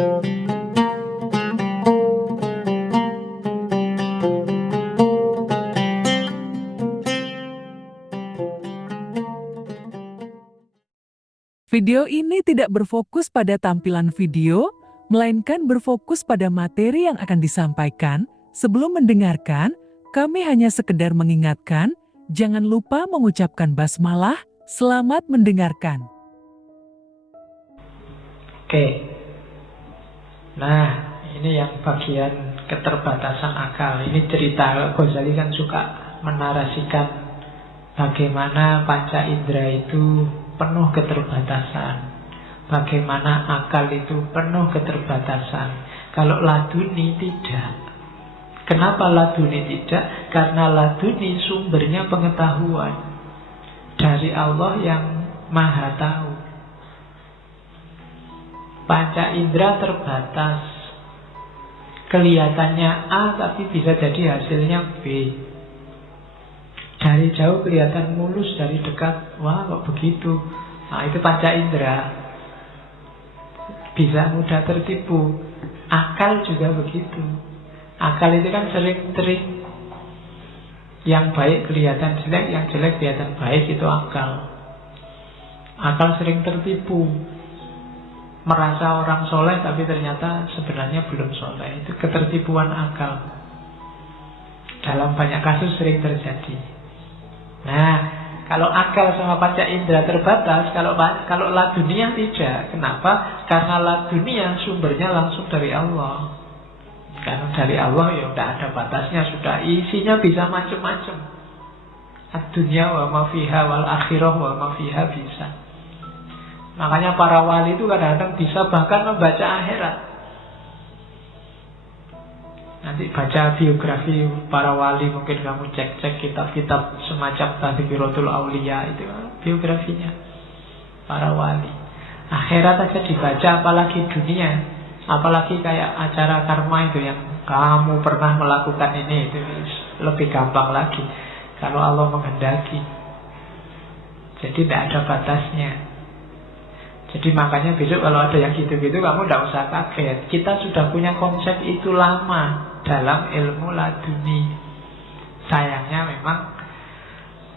Video ini tidak berfokus pada tampilan video, melainkan berfokus pada materi yang akan disampaikan. Sebelum mendengarkan, kami hanya sekedar mengingatkan, jangan lupa mengucapkan basmalah. Selamat mendengarkan. Oke. Nah, ini yang bagian keterbatasan akal. Ini cerita Ghazali kan suka menarasikan bagaimana panca indera itu penuh keterbatasan. Bagaimana akal itu penuh keterbatasan. Kalau laduni tidak. Kenapa laduni tidak? Karena laduni sumbernya pengetahuan dari Allah yang Maha Tahu. Panca indera terbatas. Kelihatannya A tapi bisa jadi hasilnya B. Dari jauh kelihatan mulus, dari dekat, wah kok begitu. Nah itu panca indera. Bisa mudah tertipu. Akal juga begitu. Akal itu kan sering trik. Yang baik kelihatan jelek, yang jelek kelihatan baik, itu akal. Akal sering tertipu. Merasa orang soleh tapi ternyata sebenarnya belum soleh. Itu ketertipuan akal. Dalam banyak kasus sering terjadi. Nah, kalau akal sama panca indera terbatas, kalau ladunia tidak. Kenapa? Karena ladunia sumbernya langsung dari Allah. Karena dari Allah ya udah ada batasnya, sudah isinya bisa macam-macam. Ad-dunya wa ma fiha wal akhirah wa ma fiha bisa. Makanya para wali itu kadang-kadang bisa bahkan membaca akhirat. Nanti baca biografi para wali, mungkin kamu cek-cek kitab-kitab semacam Tadhkiratul Auliya, itu biografinya para wali. Akhirat aja dibaca, apalagi dunia, apalagi kayak acara karma itu yang kamu pernah melakukan ini, itu lebih gampang lagi kalau Allah menghendaki. Jadi tidak ada batasnya. Jadi makanya besok kalau ada yang gitu-gitu kamu tidak usah kaget. Kita sudah punya konsep itu lama dalam ilmu laduni. Sayangnya memang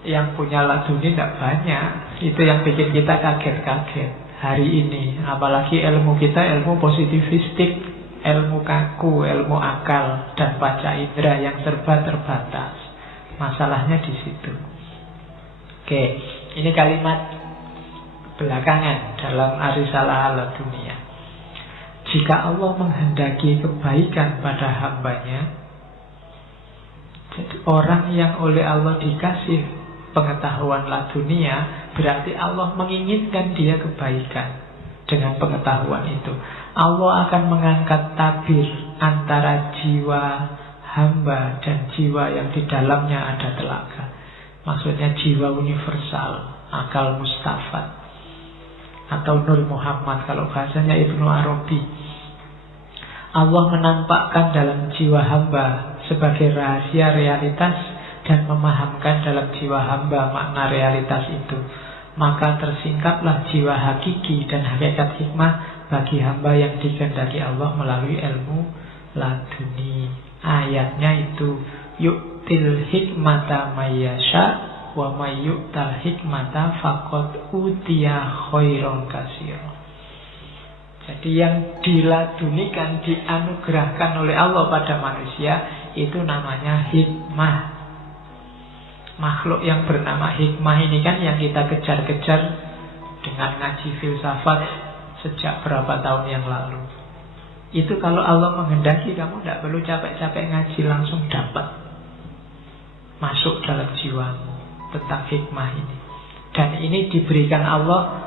yang punya laduni tidak banyak. Itu yang bikin kita kaget-kaget hari ini. Apalagi ilmu kita ilmu positivistik, ilmu kaku, ilmu akal, dan panca indera yang serba terbatas. Masalahnya di situ. Oke, ini kalimat belakangan dalam Ar-Risalah Laduniyah. Jika Allah menghendaki kebaikan pada hambanya, jadi orang yang oleh Allah dikasih pengetahuan ladunia, berarti Allah menginginkan dia kebaikan. Dengan pengetahuan itu Allah akan mengangkat tabir antara jiwa hamba dan jiwa yang di dalamnya ada telaga. Maksudnya jiwa universal, akal mustafad, atau Nur Muhammad kalau bahasanya Ibnu Arabi. Allah menampakkan dalam jiwa hamba sebagai rahasia realitas dan memahamkan dalam jiwa hamba makna realitas itu. Maka tersingkaplah jiwa hakiki dan hakikat hikmah bagi hamba yang dikehendaki Allah melalui ilmu laduni. Ayatnya itu yu'til hikmata mayyasha wa may yu'tal hikmata faqad utiya khairon katsira. Jadi yang diladunikan, dianugerahkan oleh Allah pada manusia itu namanya hikmah. Makhluk yang bernama hikmah ini kan yang kita kejar-kejar dengan ngaji filsafat sejak berapa tahun yang lalu. Itu kalau Allah menghendaki kamu tidak perlu capek-capek ngaji, langsung dapat masuk dalam jiwamu tentang hikmah ini. Dan ini diberikan Allah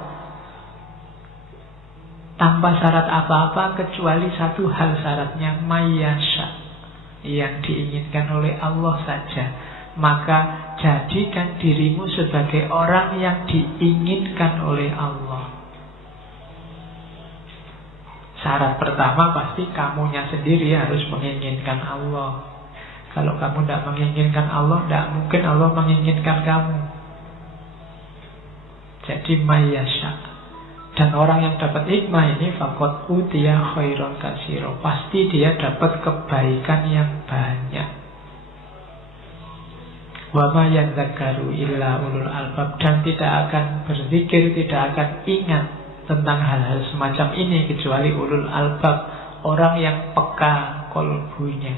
tanpa syarat apa-apa kecuali satu hal syaratnya, mayyasha, yang diinginkan oleh Allah saja. Maka jadikan dirimu sebagai orang yang diinginkan oleh Allah. Syarat pertama pasti kamunya sendiri harus menginginkan Allah. Kalau kamu tidak menginginkan Allah, tidak mungkin Allah menginginkan kamu. Jadi mayyasha. Dan orang yang dapat hikmah ini faqad utiya khairan katsira, pasti dia dapat kebaikan yang banyak. Wa ma yadzakkaru illa ulul albab, dan tidak akan berzikir, tidak akan ingat tentang hal-hal semacam ini kecuali ulul albab, orang yang peka kolbunya,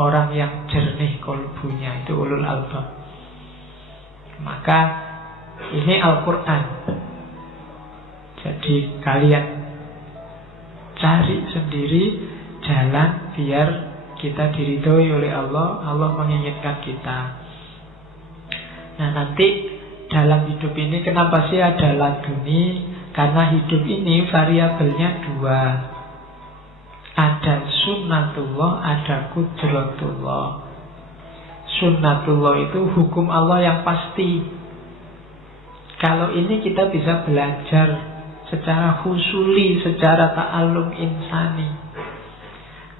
orang yang jernih kolbunya, itu ulul albab. Maka ini Al-Quran. Jadi kalian cari sendiri jalan biar kita diridhoi oleh Allah, Allah menginginkan kita. Nah nanti dalam hidup ini kenapa sih ada laduni? Karena hidup ini variabelnya dua. Ada sunnatullah, ada qudratullah. Sunnatullah itu hukum Allah yang pasti. Kalau ini kita bisa belajar secara husuli, secara ta'allum insani.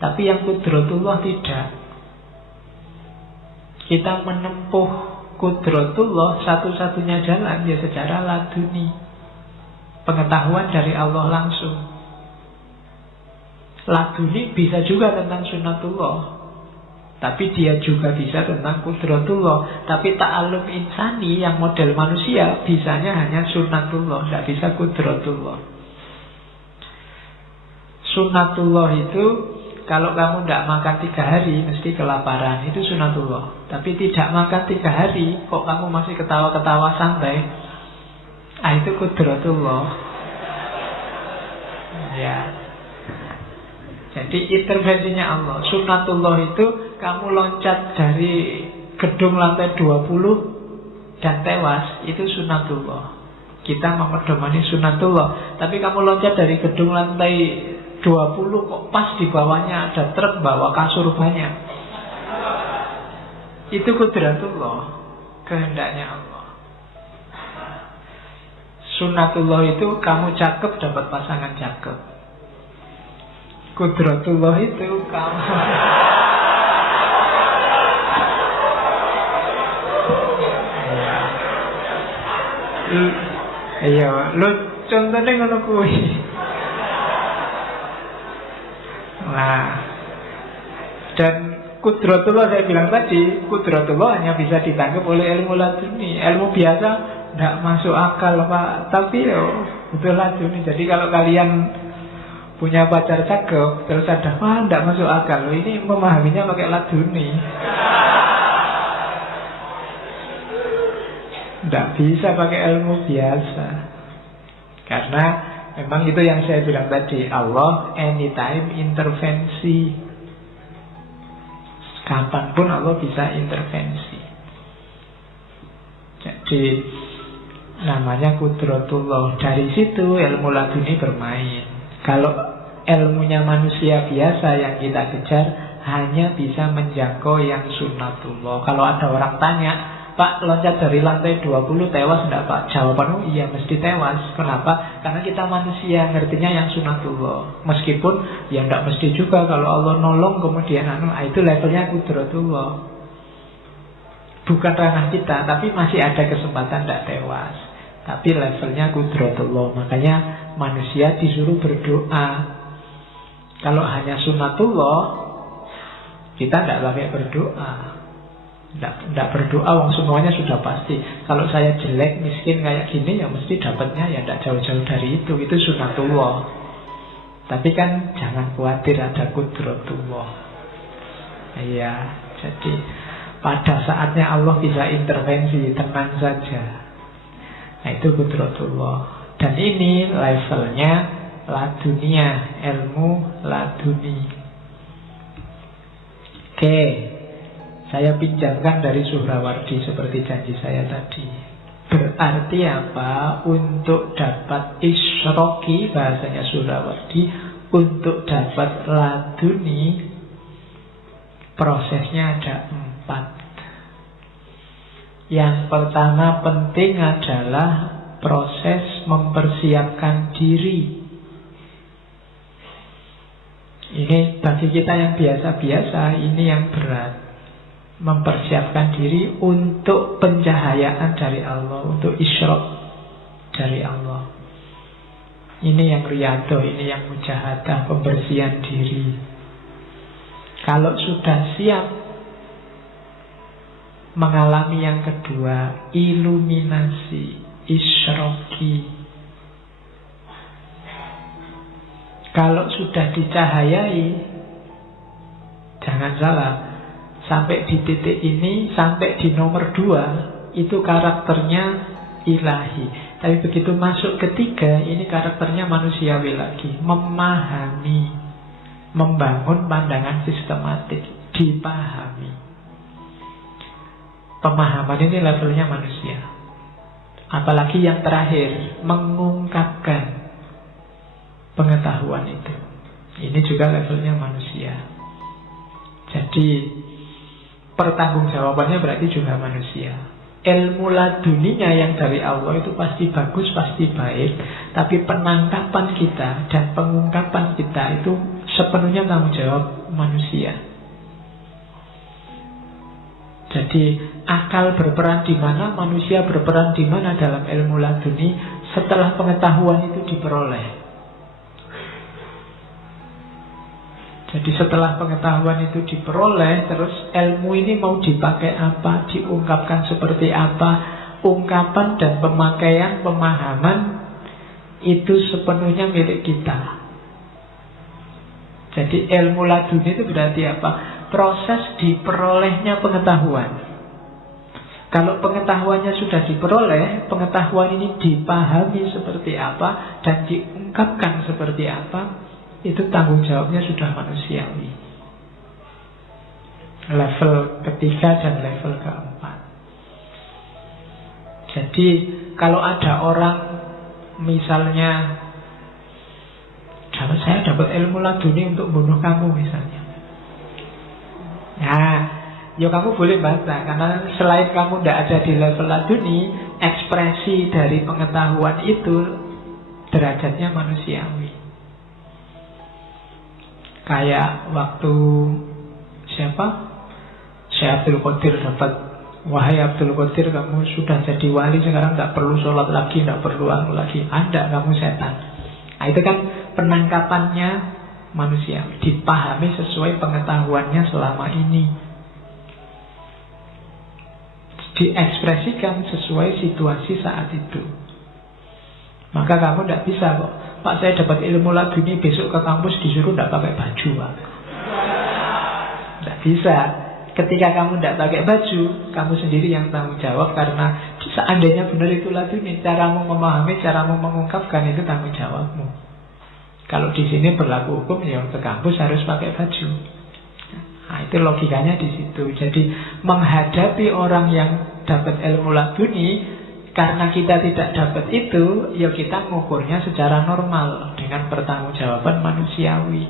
Tapi yang qudratullah tidak. Kita menempuh qudratullah satu-satunya jalan ya secara laduni, pengetahuan dari Allah langsung. Laduni bisa juga tentang sunnatullah, tapi dia juga bisa tentang qudratullah. Tapi ta'allum insani yang model manusia bisanya hanya sunnatullah, tidak bisa qudratullah. Sunnatullah itu kalau kamu tidak makan 3 hari mesti kelaparan, itu sunnatullah. Tapi tidak makan 3 hari kok kamu masih ketawa-ketawa santai, itu qudratullah. Ya. Jadi intervensinya Allah. Sunnatullah itu kamu loncat dari gedung lantai 20 dan tewas, itu sunnatullah. Kita memedomani sunnatullah. Tapi kamu loncat dari gedung lantai 20 kok pas di bawahnya ada truk bawa kasur banyak, itu qudratullah, kehendaknya Allah. Sunnatullah itu kamu cakep dapat pasangan cakep. Qudratullah itu kamu iya, lu contohnya ngono kuwi. Nah, dan qudratullah saya bilang tadi, qudratullah hanya bisa ditangkap oleh ilmu laduni. Ilmu biasa tidak masuk akal Pak, tapi betul laduni. Jadi kalau kalian punya pacar cakep terus ada, wah tidak masuk akal, ini memahaminya pakai laduni. Tidak bisa pakai ilmu biasa. Karena memang itu yang saya bilang tadi, Allah anytime intervensi. Kapanpun Allah bisa intervensi. Jadi namanya qudratullah. Dari situ ilmu laduni bermain. Kalau ilmunya manusia biasa yang kita kejar hanya bisa menjangkau yang sunnatullah. Kalau ada orang tanya, Pak, loncat dari lantai 20 tewas enggak Pak? Jawabannya iya, mesti tewas. Kenapa? Karena kita manusia, ngertinya yang sunnatullah. Meskipun ya enggak mesti juga. Kalau Allah nolong kemudian itu levelnya qudratullah. Bukan ranah kita, tapi masih ada kesempatan enggak tewas. Tapi levelnya qudratullah. Makanya manusia disuruh berdoa. Kalau hanya sunnatullah, kita enggak pakai berdoa. Tidak berdoa, wong semuanya sudah pasti. Kalau saya jelek, miskin kayak gini, ya mesti dapatnya ya tidak jauh-jauh dari itu. Itu sunnatullah. Tapi kan jangan khawatir, ada qudratullah. Iya, jadi pada saatnya Allah bisa intervensi, tenang saja. Nah itu qudratullah. Dan ini levelnya ladunia, ilmu laduni. Oke. Saya pinjamkan dari Suhrawardi seperti janji saya tadi. Berarti apa? Untuk dapat isroki, bahasanya Suhrawardi, untuk dapat laduni, prosesnya ada 4. Yang pertama penting adalah proses mempersiapkan diri. Ini bagi kita yang biasa-biasa, ini yang berat. Mempersiapkan diri untuk pencahayaan dari Allah, untuk isyraq dari Allah. Ini yang riyadhah, ini yang mujahadah, pembersihan diri. Kalau sudah siap mengalami yang kedua, iluminasi, isyraqi. Kalau sudah dicahayai, jangan salah, sampai di titik ini, sampai di nomor 2, itu karakternya ilahi. Tapi begitu masuk ketiga, ini karakternya manusiawi lagi. Memahami, membangun pandangan sistematik, dipahami. Pemahaman ini levelnya manusia. Apalagi yang terakhir, mengungkapkan pengetahuan itu. Ini juga levelnya manusia. Jadi pertanggungjawabannya berarti juga manusia. Ilmu laduninya yang dari Allah itu pasti bagus, pasti baik. Tapi penangkapan kita dan pengungkapan kita itu sepenuhnya tanggung jawab manusia. Jadi akal berperan di mana, manusia berperan di mana dalam ilmu laduni setelah pengetahuan itu diperoleh. Jadi setelah pengetahuan itu diperoleh, terus ilmu ini mau dipakai apa, diungkapkan seperti apa, ungkapan dan pemakaian, pemahaman itu sepenuhnya milik kita. Jadi ilmu laduni itu berarti apa? Proses diperolehnya pengetahuan. Kalau pengetahuannya sudah diperoleh, pengetahuan ini dipahami seperti apa dan diungkapkan seperti apa, itu tanggung jawabnya sudah manusiawi. Level ketiga dan level keempat. Jadi kalau ada orang misalnya, kalau saya dapat ilmu laduni untuk bunuh kamu misalnya, nah, ya kamu boleh bantah, karena selain kamu tidak ada di level laduni, ekspresi dari pengetahuan itu derajatnya manusiawi. Kayak waktu siapa? Syekh Abdul Qadir dapat, wahai Abdul Qadir, kamu sudah jadi wali, sekarang tidak perlu sholat lagi, tidak perlu anu lagi. Anda, kamu setan. Nah, itu kan penangkapannya manusia, dipahami sesuai pengetahuannya selama ini, diekspresikan sesuai situasi saat itu. Maka kamu tidak bisa kok, Pak, saya dapat ilmu laduni, besok ke kampus disuruh tidak pakai baju, Pak. Tidak bisa. Ketika kamu tidak pakai baju, kamu sendiri yang tanggung jawab, karena seandainya benar itu laduni, caramu memahami, caramu mengungkapkan itu tanggung jawabmu. Kalau di sini berlaku hukum, ya ke kampus harus pakai baju. Nah, itu logikanya di situ. Jadi menghadapi orang yang dapat ilmu laduni, karena kita tidak dapat itu, ya kita mengukurnya secara normal dengan pertanggungjawaban manusiawi.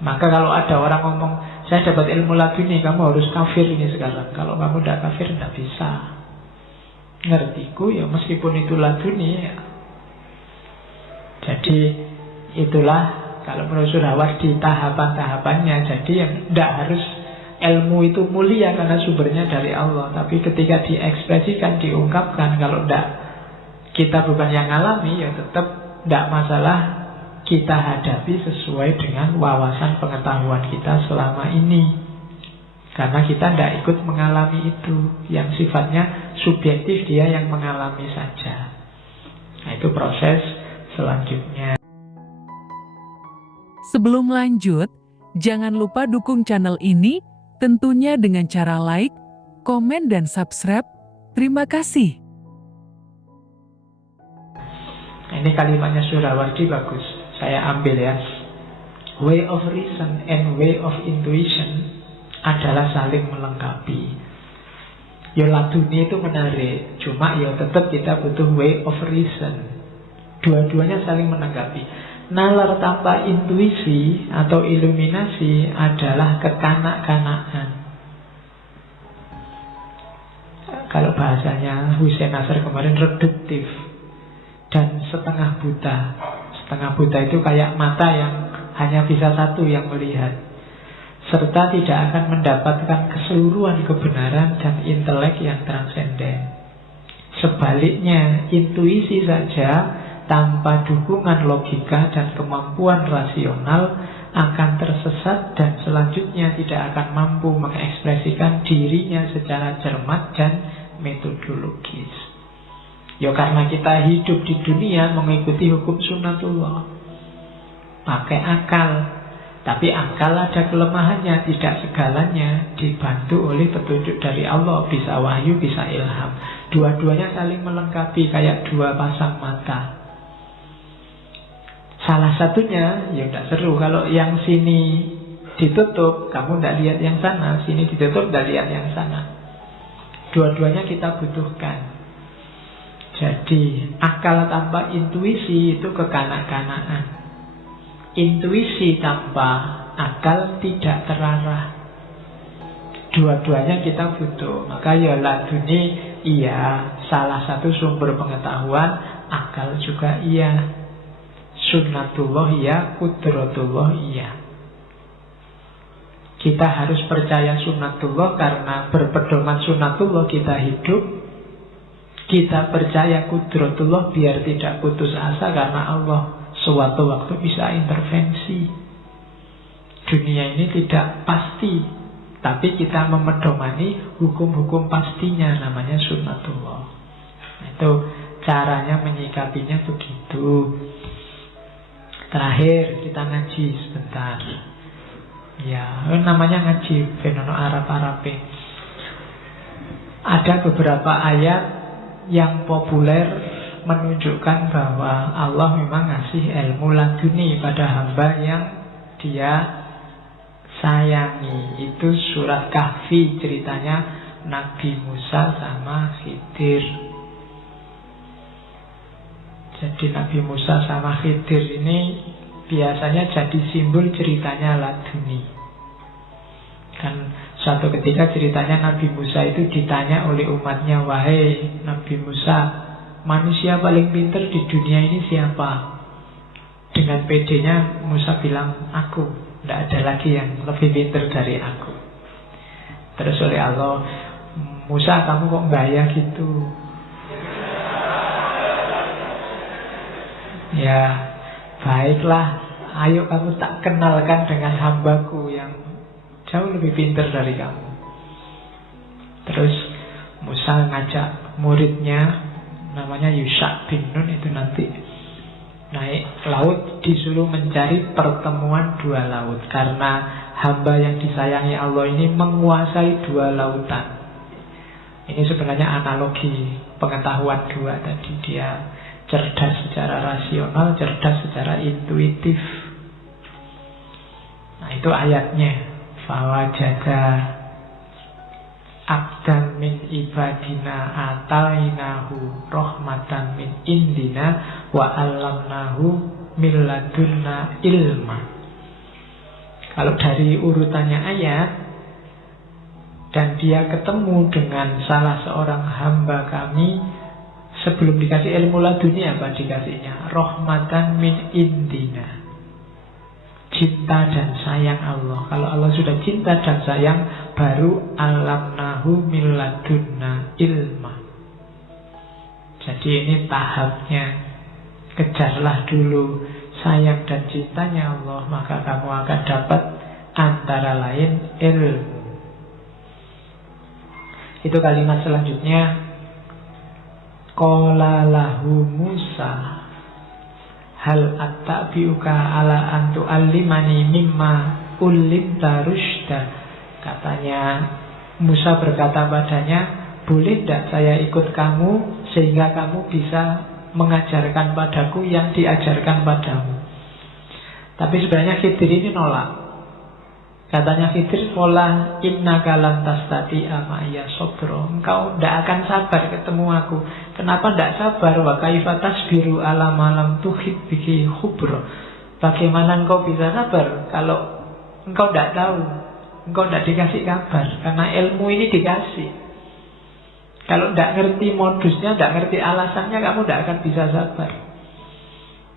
Maka kalau ada orang ngomong, saya dapat ilmu laduni, kamu harus kafir ini sekarang. Kalau kamu tidak kafir, tidak bisa. Ngertiku ya meskipun itu laduni ya. Jadi itulah kalau menurut Suhrawardi tahapan-tahapannya. Jadi yang tidak harus ilmu itu mulia karena sumbernya dari Allah, tapi ketika diekspresikan, diungkapkan, kalau tidak, kita bukan yang alami, ya tetap tidak masalah kita hadapi sesuai dengan wawasan pengetahuan kita selama ini. Karena kita tidak ikut mengalami itu, yang sifatnya subjektif, dia yang mengalami saja. Nah, itu proses selanjutnya. Sebelum lanjut, jangan lupa dukung channel ini, tentunya dengan cara like, komen, dan subscribe. Terima kasih. Ini kalimatnya Suhrawardi bagus. Saya ambil ya. Way of reason and way of intuition adalah saling melengkapi. Ya laduni itu menarik, cuma ya tetap kita butuh way of reason. Dua-duanya saling melengkapi. Nalar tanpa intuisi atau iluminasi adalah kekanak-kanakan. Kalau bahasanya Hussein Nasr kemarin, reduktif dan setengah buta. Setengah buta itu kayak mata yang hanya bisa satu yang melihat, serta tidak akan mendapatkan keseluruhan kebenaran dan intelek yang transenden. Sebaliknya, intuisi saja tanpa dukungan logika dan kemampuan rasional akan tersesat dan selanjutnya tidak akan mampu mengekspresikan dirinya secara cermat dan metodologis. Ya karena kita hidup di dunia mengikuti hukum sunnatullah, pakai akal. Tapi akal ada kelemahannya, tidak segalanya dibantu oleh petunjuk dari Allah. Bisa wahyu, bisa ilham. Dua-duanya saling melengkapi kayak dua pasang mata. Salah satunya, ya tidak seru. Kalau yang sini ditutup, kamu tidak lihat yang sana. Sini ditutup, tidak lihat yang sana. Dua-duanya kita butuhkan. Jadi, akal tanpa intuisi itu kekanak-kanakan. Intuisi tanpa akal tidak terarah. Dua-duanya kita butuh. Maka ya laduni iya, salah satu sumber pengetahuan. Akal juga iya. Sunnatullah iya, qudratullah iya. Kita harus percaya sunnatullah karena berpedoman sunnatullah kita hidup. Kita percaya qudratullah biar tidak putus asa karena Allah suatu waktu bisa intervensi. Dunia ini tidak pasti, tapi kita memedomani hukum-hukum pastinya, namanya sunnatullah. Itu caranya menyikapinya begitu. Terakhir kita ngaji sebentar. Ya, namanya ngaji fenono Arab-Arabe. Ada beberapa ayat yang populer menunjukkan bahwa Allah memang ngasih ilmu laduni pada hamba yang dia sayangi. Itu surat Kahfi, ceritanya Nabi Musa sama Khidir. Jadi Nabi Musa sama Khidir ini biasanya jadi simbol ceritanya laduni. Kan suatu ketika ceritanya Nabi Musa itu ditanya oleh umatnya, wahai Nabi Musa, manusia paling pintar di dunia ini siapa? Dengan pedenya Musa bilang, aku. Tidak ada lagi yang lebih pintar dari aku. Terus oleh Allah, Musa kamu kok bahaya gitu? Ya, baiklah. Ayo kamu tak kenalkan dengan hambaku yang jauh lebih pintar dari kamu. Terus Musa ngajak muridnya, namanya Yusha bin Nun, itu nanti naik laut, disuruh mencari pertemuan dua laut. Karena hamba yang disayangi Allah ini menguasai dua lautan. Ini sebenarnya analogi pengetahuan dua tadi. Dia cerdas secara rasional, cerdas secara intuitif. Nah itu ayatnya. Fawajada abdan min ibadina atainahu rahmatan min indina wa allamnahu min ladunna ilma. Kalau dari urutannya ayat, dan dia ketemu dengan salah seorang hamba kami, sebelum dikasih ilmu laduni apa dikasihnya? Rahmatan min indina, cinta dan sayang Allah. Kalau Allah sudah cinta dan sayang, baru alamnahu min ladunna ilma. Jadi ini tahapnya. Kejarlah dulu sayang dan cintanya Allah, maka kamu akan dapat antara lain ilmu. Itu kalimat selanjutnya. Qala lahu Musa hal attabi'uka ala an tu'allimani mimma ullimta rusyda. Katanya Musa berkata padanya, boleh tidak saya ikut kamu sehingga kamu bisa mengajarkan padaku yang diajarkan padamu. Tapi sebenarnya Khidir ini nolak. Katanya Khidir, "Wala innaka lan tastati'a ma'iya sabra." Engkau tidak akan sabar ketemu aku. Kenapa tidak sabar? Wa kaifa tasbiru ala ma lam tuhit bihi khubra. Bagaimana engkau bisa sabar kalau engkau tidak tahu, engkau tidak dikasih kabar? Karena ilmu ini dikasih. Kalau tidak ngerti modusnya, tidak ngerti alasannya, kamu tidak akan bisa sabar.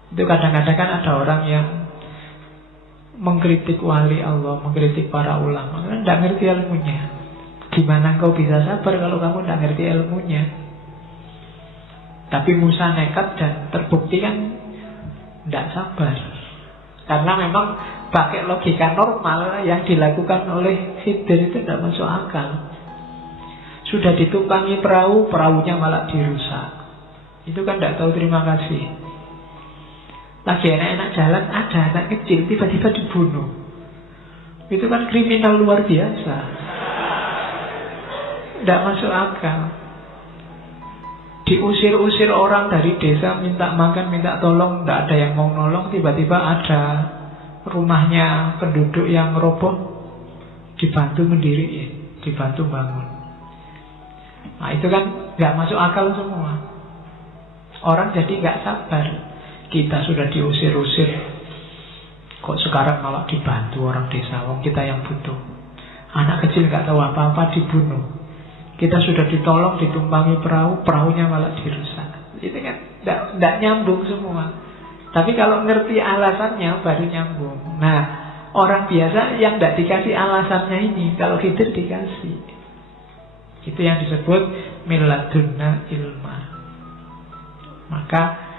Itu kadang-kadang kan ada orang yang mengkritik wali Allah, mengkritik para ulama, kan tidak ngerti ilmunya. Gimana kau bisa sabar kalau kamu tidak ngerti ilmunya? Tapi Musa nekat dan terbukti kan tidak sabar. Karena memang pakai logika normal yang dilakukan oleh Khidir itu tidak masuk akal. Sudah ditumpangi perahu, perahunya malah dirusak. Itu kan tidak tahu terima kasih. Lagi enak-enak jalan, ada anak kecil tiba-tiba dibunuh. Itu kan kriminal luar biasa. Tidak masuk akal. Diusir-usir orang dari desa, minta makan, minta tolong, tidak ada yang mau nolong. Tiba-tiba ada rumahnya penduduk yang roboh, dibantu mendiriin, dibantu bangun. Nah itu kan nggak masuk akal semua. Orang jadi nggak sabar. Kita sudah diusir-usir, kok sekarang malah dibantu orang desa, wong kita yang butuh. Anak kecil nggak tahu apa-apa dibunuh. Kita sudah ditolong, ditumpangi perahu, perahunya malah dirusak. Itu kan tidak nyambung semua. Tapi kalau ngerti alasannya baru nyambung. Nah, orang biasa yang tidak dikasih alasannya ini, kalau Khidir dikasih. Itu yang disebut miladunna ilma. Maka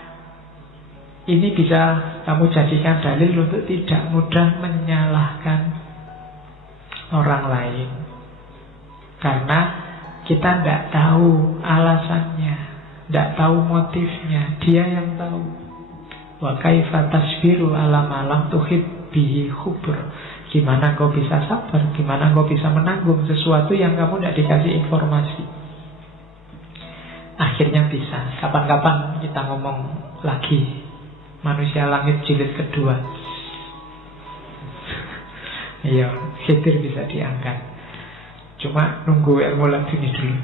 ini bisa kamu jadikan dalil untuk tidak mudah menyalahkan orang lain. Karena kita tidak tahu alasannya, tidak tahu motifnya, dia yang tahu. Wa kaifa tasbiru ala ma lam tuhit bihi khubr. Gimana kau bisa sabar, gimana kau bisa menanggung sesuatu yang kamu tidak dikasih informasi. Akhirnya bisa. Kapan-kapan kita ngomong lagi Manusia Langit jilid kedua. Iya, Khidir bisa diangkat. Cuma nunggu ilmu laduni dulu.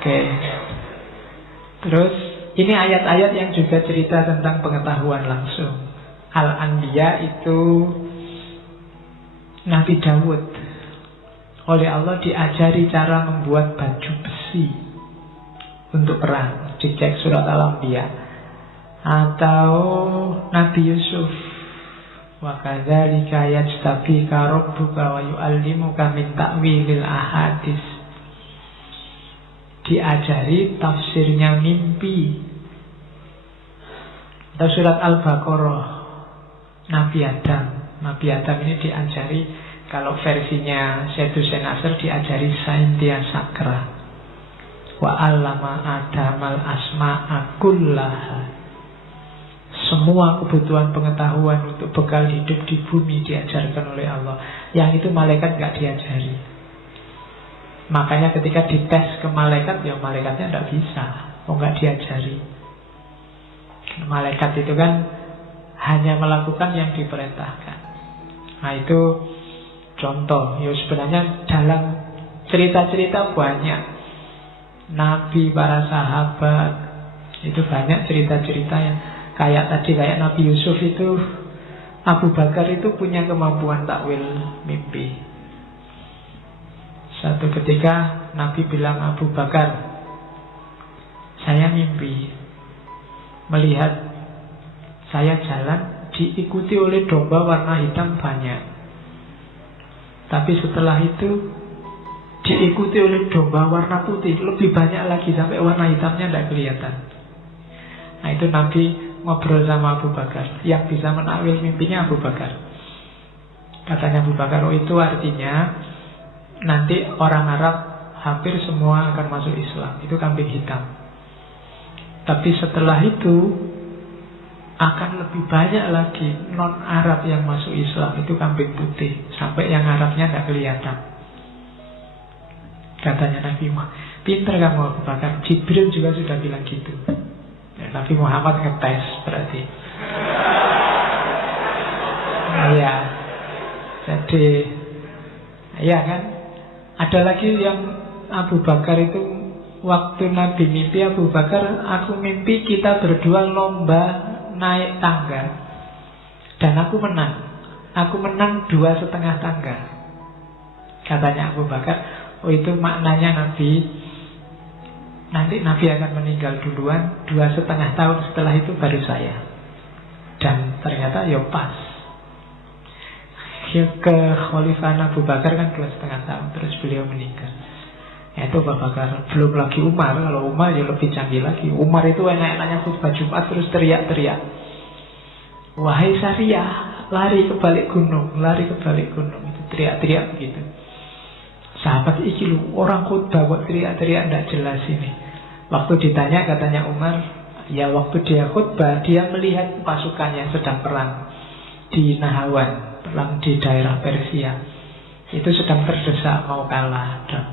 Oke. Terus ini ayat-ayat yang juga cerita tentang pengetahuan langsung. Al-Anbiya itu Nabi Dawud oleh Allah diajari cara membuat baju besi untuk perang. Dicek surat Al-Anbiya. Atau Nabi Yusuf, wa kadzalika yajtabika rabbuka wa yu'allimuka min ta'wilil ahadits. Diajari tafsirnya mimpi. Atau surat Al-Baqarah, Nabi Adam ini diajari, kalau versinya Syed Hussein Nasr diajari Saintia Sakra. Wa 'allama Adamal asma'a kullaha. Semua kebutuhan pengetahuan untuk bekal hidup di bumi diajarkan oleh Allah. Yang itu malaikat gak diajari. Makanya ketika dites ke malaikat, ya malaikatnya gak bisa, gak diajari. Malaikat itu kan hanya melakukan yang diperintahkan. Nah itu contoh. Ya sebenarnya dalam cerita-cerita banyak. Nabi, para sahabat, itu banyak cerita-cerita yang kayak tadi, kayak Nabi Yusuf itu, Abu Bakar itu punya kemampuan takwil mimpi. Satu ketika Nabi bilang, Abu Bakar, saya mimpi melihat saya jalan diikuti oleh domba warna hitam banyak. Tapi setelah itu diikuti oleh domba warna putih lebih banyak lagi, sampai warna hitamnya tidak kelihatan. Nah itu Nabi ngobrol sama Abu Bakar. Yang bisa menakwil mimpinya Abu Bakar. Katanya Abu Bakar, oh itu artinya nanti orang Arab hampir semua akan masuk Islam. Itu kambing hitam. Tapi setelah itu akan lebih banyak lagi non-Arab yang masuk Islam. Itu kambing putih. Sampai yang Arabnya tidak kelihatan. Katanya Nabi Muhammad, pinter kamu Abu Bakar. Jibril juga sudah bilang gitu. Nabi Muhammad ngetes berarti. Iya. Jadi iya kan. Ada lagi yang Abu Bakar itu, waktu Nabi mimpi Abu Bakar, aku mimpi kita berdua lomba naik tangga dan aku menang. Aku menang 2,5 tangga. Katanya Abu Bakar, oh itu maknanya nanti Nabi akan meninggal duluan, 2,5 tahun setelah itu baru saya. Dan ternyata ya pas. Kekhalifahan Abu Bakar kan 2,5 tahun, terus beliau meninggal. Itu Abu Bakar. Belum lagi Umar. Kalau Umar ya lebih canggih lagi. Umar itu enak-enaknya khutbah Jumat terus teriak-teriak, wahai Sariyah, lari ke balik gunung, lari ke balik gunung. Itu teriak-teriak begitu. Sahabat iki lu, orang khutbah kok teriak-teriak, tidak jelas ini. Waktu ditanya katanya Umar, ya waktu dia khutbah dia melihat pasukannya sedang perang di Nahawan, perang di daerah Persia. Itu sedang terdesak mau kalah, dan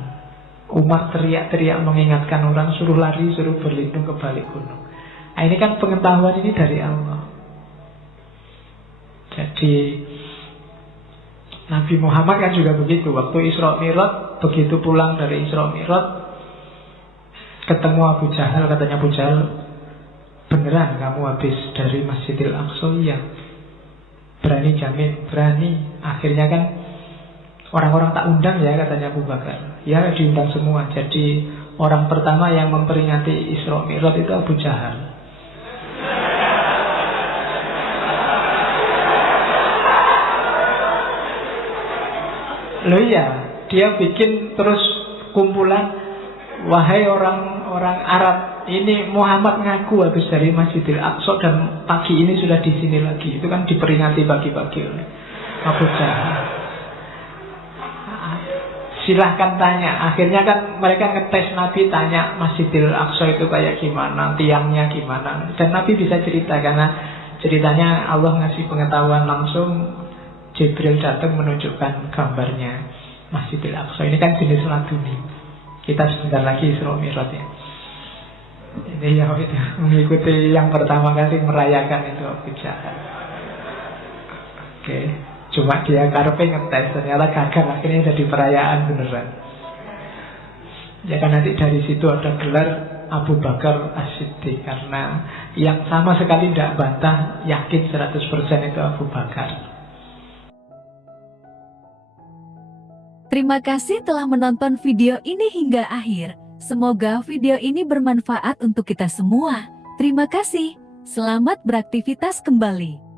Umar teriak-teriak mengingatkan orang, suruh lari, suruh berlindung ke balik gunung. Nah, ini kan pengetahuan ini dari Allah. Jadi Nabi Muhammad kan juga begitu. Waktu Isra Mi'raj, begitu pulang dari Isra Mi'raj, ketemu Abu Jahal. Katanya Abu Jahal, beneran kamu habis dari Masjidil Aqsa? Iya. Berani jamin? Berani. Akhirnya kan orang-orang tak undang ya, katanya Abu Bakar. Ya, diundang semua. Jadi orang pertama yang memperingati Isra Mi'raj itu Abu Jahal. Loh iya, dia bikin terus kumpulan, wahai orang-orang Arab, ini Muhammad ngaku habis dari Masjidil Aqsa dan pagi ini sudah di sini lagi. Itu kan diperingati pagi-pagi oleh Abu Jahal. Silahkan tanya. Akhirnya kan mereka ngetes Nabi, tanya Masjidil Aqsa itu kayak gimana, tiangnya gimana. Dan Nabi bisa cerita karena ceritanya Allah ngasih pengetahuan langsung. Jibril datang menunjukkan gambarnya Masjidil Aqsa. Ini kan jenis laduni. Kita sebentar lagi Isra Mi'raj ya. Ini ya itu mengikuti yang pertama kali merayakan itu Abu Jahal. Oke. Cuma dia karpe ngetes, ternyata gagal. Akhirnya jadi perayaan beneran. Ya kan nanti dari situ ada gelar Abu Bakar As-Siddiq, karena yang sama sekali tidak bantah, yakin 100% itu Abu Bakar. Terima kasih telah menonton video ini hingga akhir. Semoga video ini bermanfaat untuk kita semua. Terima kasih. Selamat beraktivitas kembali.